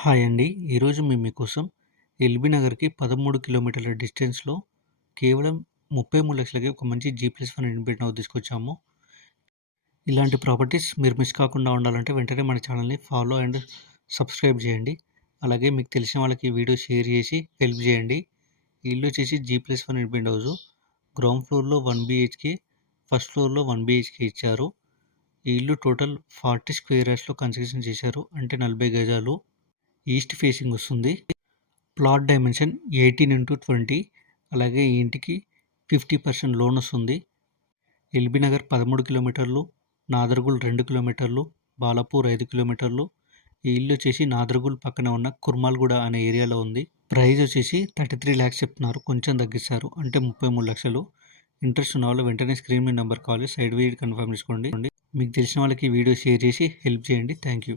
Hi అండి. ఈరోజు మేము మీకోసం ఎల్బీ నగర్‌కి 13 కిలోమీటర్ల డిస్టెన్స్‌లో కేవలం 33,00,000కి ఒక మంచి జీ+1 ఇన్‌బిల్ట్ హౌస్ తీసుకొచ్చాము. ఇలాంటి ప్రాపర్టీస్ మీరు మిస్ కాకుండా ఉండాలంటే వెంటనే మన ఛానల్‌ని ఫాలో అండ్ సబ్స్క్రైబ్ చేయండి. అలాగే మీకు తెలిసిన వాళ్ళకి ఈ వీడియో షేర్ చేసి హెల్ప్ చేయండి. ఈ ఇల్లు వచ్చేసి జీ+1 ఇన్‌బిల్ట్ హౌస్. గ్రౌండ్ ఫ్లోర్‌లో 1 బీహెచ్‌కే, ఫస్ట్ ఫ్లోర్‌లో 1 బీహెచ్‌కే ఇచ్చారు. ఈ ఇల్లు టోటల్ 40 స్క్వేర్ యార్డ్స్‌లో కన్స్ట్రక్షన్ చేశారు. అంటే 40 గజాలు. ఈస్ట్ ఫేసింగ్ వస్తుంది. Plot dimension 18x20. అలాగే ఈ ఇంటికి 50% లోన్ వస్తుంది. ఎల్బీ నగర్ 13 కిలోమీటర్లు, నాదర్గుల్ 2 కిలోమీటర్లు, బాలాపూర్ 5 కిలోమీటర్లు. ఈ ఇల్లు వచ్చేసి నాదర్గుల్ పక్కన ఉన్న కుర్మాల్గూడ అనే ఏరియాలో ఉంది. ప్రైస్ వచ్చేసి 33 lakhs చెప్తున్నారు. కొంచెం తగ్గిస్తారు, అంటే 33 లక్షలు. ఇంట్రెస్ట్ ఉన్న వాళ్ళు వెంటనే స్క్రీన్ మీద నెంబర్ కాల్ చేసి సైట్ విజిట్ కన్ఫర్మ్ చేసుకోండి. మీకు తెలిసిన వాళ్ళకి ఈ వీడియో షేర్ చేసి హెల్ప్ చేయండి. Thank you.